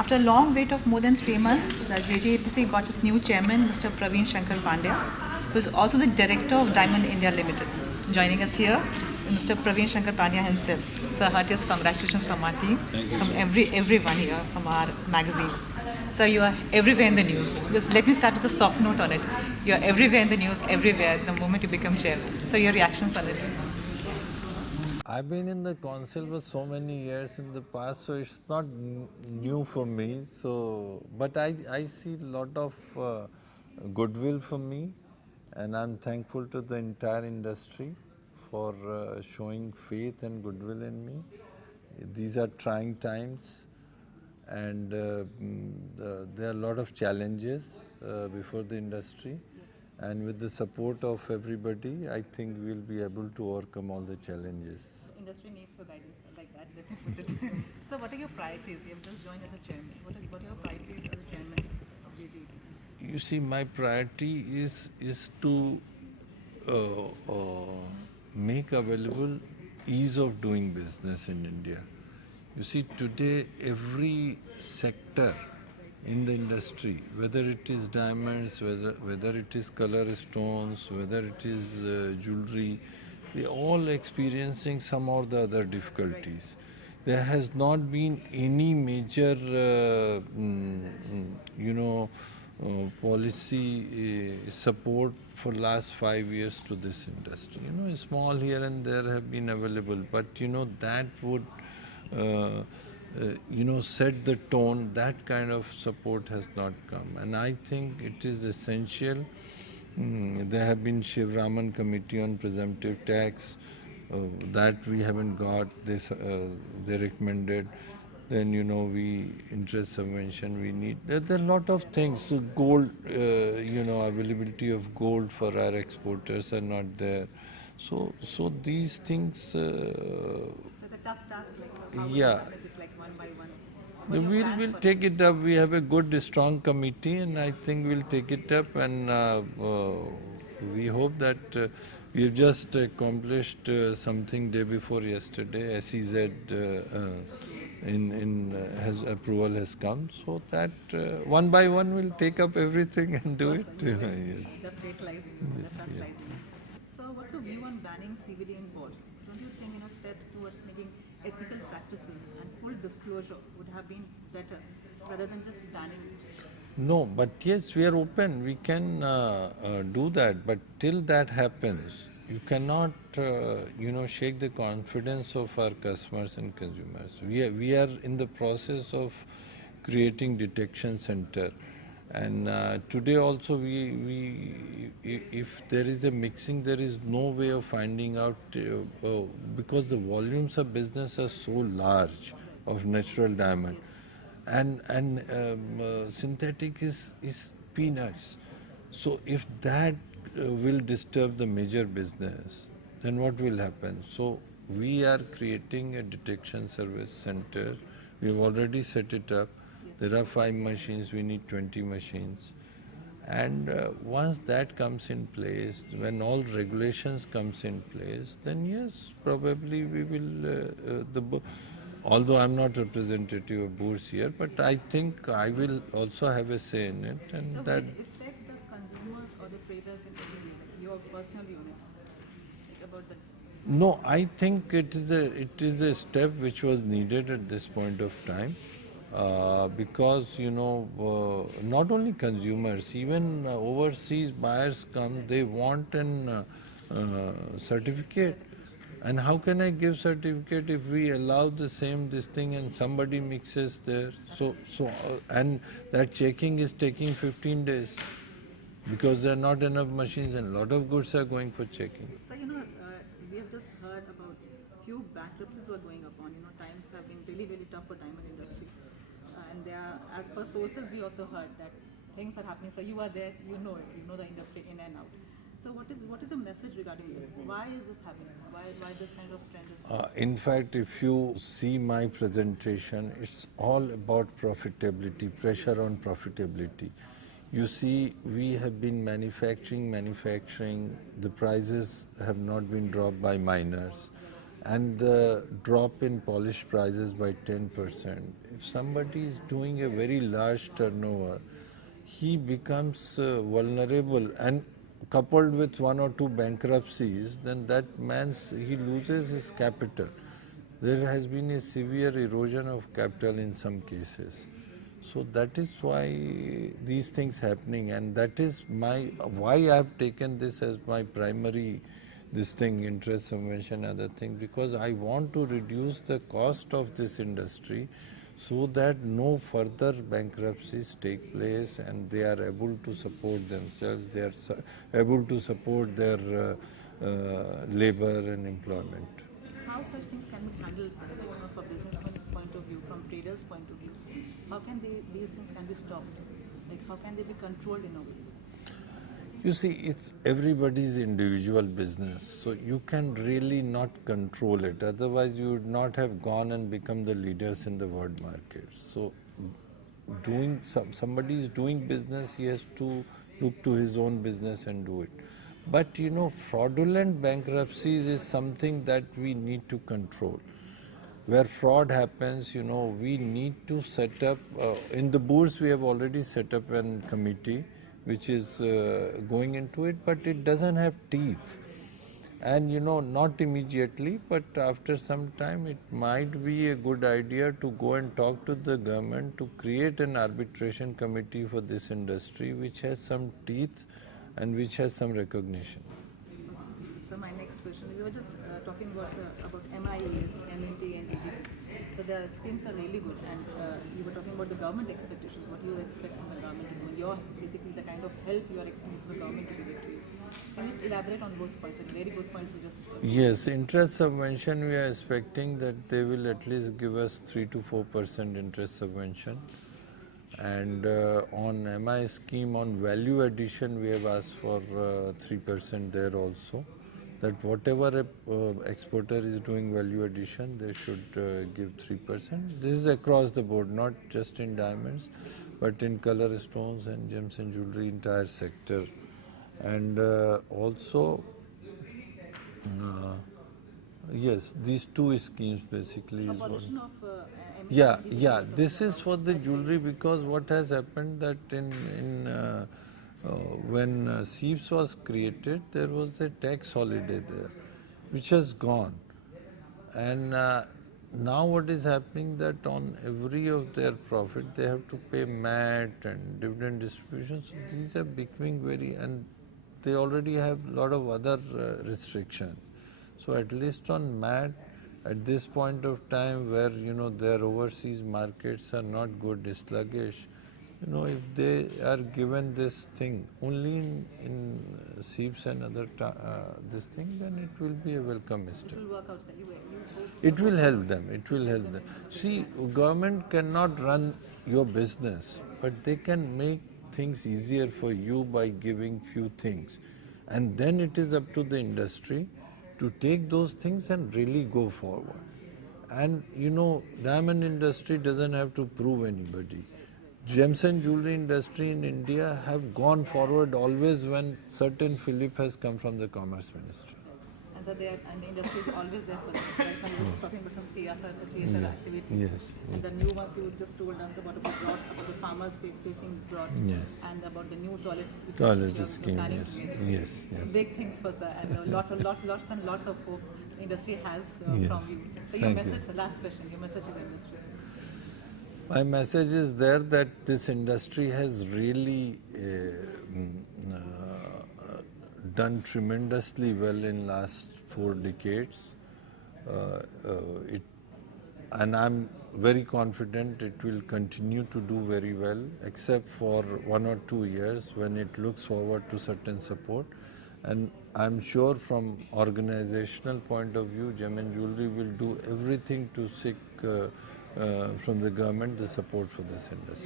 After a long wait of more than 3 months, the JJAPC got its new chairman, Mr. Praveen Shankar Pandya, who is also the director of Diamond India Limited. Joining us here, Mr. Praveen Shankar Pandya himself. So heartiest congratulations from our team, from everyone here, from our magazine. So you are everywhere in the news. Just let me start with a soft note on it. You are everywhere in the news, everywhere, the moment you become chairman. So your reactions on it? I've been in the council for so many years in the past, so it's not new for me. So, but I see a lot of goodwill for me, and I'm thankful to the entire industry for showing faith and goodwill in me. These are trying times, and there are a lot of challenges before the industry. And with the support of everybody, I think we'll be able to overcome all the challenges. Industry needs your guidance like that, let me put it. So what are your priorities? You have just joined as a chairman. What are your priorities as a chairman of JJAPC? You see, my priority is to uh, uh, make available ease of doing business in India. You see, today every sector in the industry, whether it is diamonds, whether it is color stones, whether it is jewelry, they all experiencing some or the other difficulties. There has not been any major, policy support for last 5 years to this industry. Small here and there have been available, but that would set the tone. That kind of support has not come, and I think it is essential. There have been Shiv Raman Committee on Presumptive Tax that we haven't got. They recommended. Then we interest subvention. We need. There are a lot of things. So gold, availability of gold for our exporters are not there. So these things. So it's a tough task, like so how would you Yeah. manage it like one by one? What are your We'll, plans we'll for take that? it up. We have a good, strong committee, and I think we'll take it up. And we hope that we've just accomplished something day before yesterday. SEZ has approval has come, so that one by one we'll take up everything and do it. So you will, Yes. the faith lies in you, the trust lies in you. So what's your view on banning CBD imports? Don't you think steps towards making ethical practices and full disclosure would have been better rather than just banning it? No, but yes, we are open. We can do that. But till that happens, you cannot, shake the confidence of our customers and consumers. We are in the process of creating detection center, and today also if there is a mixing, there is no way of finding out because the volumes of business are so large of natural diamond and synthetic is peanuts. So if that will disturb the major business, then what will happen? So we are creating a detection service center. We have already set it up. There are 5 machines. We need 20 machines. And once that comes in place, when all regulations comes in place, then yes, probably we will, although I'm not representative of Bourse here, but I think I will also have a say in it. And So that will it affect the consumers or the traders in any way, like your personal unit, like about the No, I think it is a step which was needed at this point of time, because not only consumers, even overseas buyers come, they want an certificate. And how can I give certificate if we allow the same this thing and somebody mixes there? And that checking is taking 15 days because there are not enough machines and a lot of goods are going for checking. so we have just heard about few bankruptcies were going upon. Times have been really really tough for diamond industry, and there are, as per sources, we also heard that things are happening. So you are there, you know the industry in and out. So what is your message regarding this? Why is this happening? Why this kind of trend is? In fact, if you see my presentation, it's all about profitability, pressure on profitability. You see, we have been manufacturing, the prices have not been dropped by miners. and the drop in polish prices by 10%, if somebody is doing a very large turnover, he becomes vulnerable, and coupled with one or two bankruptcies, then that man's, he loses his capital. There has been a severe erosion of capital in some cases. So that is why these things happening, and that is why I have taken this as my primary this thing, interest subvention, other thing, because I want to reduce the cost of this industry so that no further bankruptcies take place and they are able to support themselves, they are able to support their labor and employment. How such things can be handled, sir, from a businessman point of view, from traders' point of view? How can these things can be stopped? Like how can they be controlled in a way? You see, it's everybody's individual business, so you can really not control it. Otherwise, you would not have gone and become the leaders in the world market. So, somebody is doing business, he has to look to his own business and do it. But you know, fraudulent bankruptcies is something that we need to control. Where fraud happens, you know, we need to set up, in the boards we have already set up a committee which is going into it, but it doesn't have teeth. And you know, not immediately, but after some time, it might be a good idea to go and talk to the government to create an arbitration committee for this industry which has some teeth and which has some recognition. So my next question, we were just talking about MIAs, MNT and ADT. So the schemes are really good, and you were talking about the government expectations, what you expect from the government to do, and your basically the kind of help you are expecting from the government to give it to you. Can you just elaborate on those points? And very good points you just. Yes, interest subvention, we are expecting that they will at least give us 3 to 4% interest subvention. And on MI scheme, on value addition, we have asked for 3% there also. That whatever exporter is doing value addition, they should give 3%. This is across the board, not just in diamonds, but in color stones and gems and jewelry, entire sector. And also, yes, these two schemes basically is what. Abolition of Yeah. This is for the jewelry, because what has happened that when SEEPS was created, there was a tax holiday there, which has gone, and now what is happening that on every of their profit they have to pay MAT and dividend distribution. So these are becoming very, and they already have a lot of other restrictions. So at least on MAT, at this point of time where you know their overseas markets are not good, sluggish, you know, if they are given this thing only in SEEPS and other this thing, then it will be a welcome step. It will work out, sir. It will help them. It will help them. See, government cannot run your business, but they can make things easier for you by giving few things. And then it is up to the industry to take those things and really go forward. And you know, diamond industry doesn't have to prove anybody. Gems and jewelry industry in India have gone forward always when certain fillip has come from the Commerce Ministry. And so and the industry is always there for them. Right now we were just talking about some CSR activities. Yes. And the new ones you just told us about drought, about the farmers facing drought. Yes. And about the new toilets. Toilet scheme, yes. Big things for sir, and lots and lots of hope the industry has Yes. from you. So your message, the last question, your message to the industry. My message is there that this industry has really done tremendously well in last 4 decades. And I'm very confident it will continue to do very well, except for 1 or 2 years when it looks forward to certain support. And I'm sure from organizational point of view, Gem and Jewelry will do everything to seek from the government the support for this industry.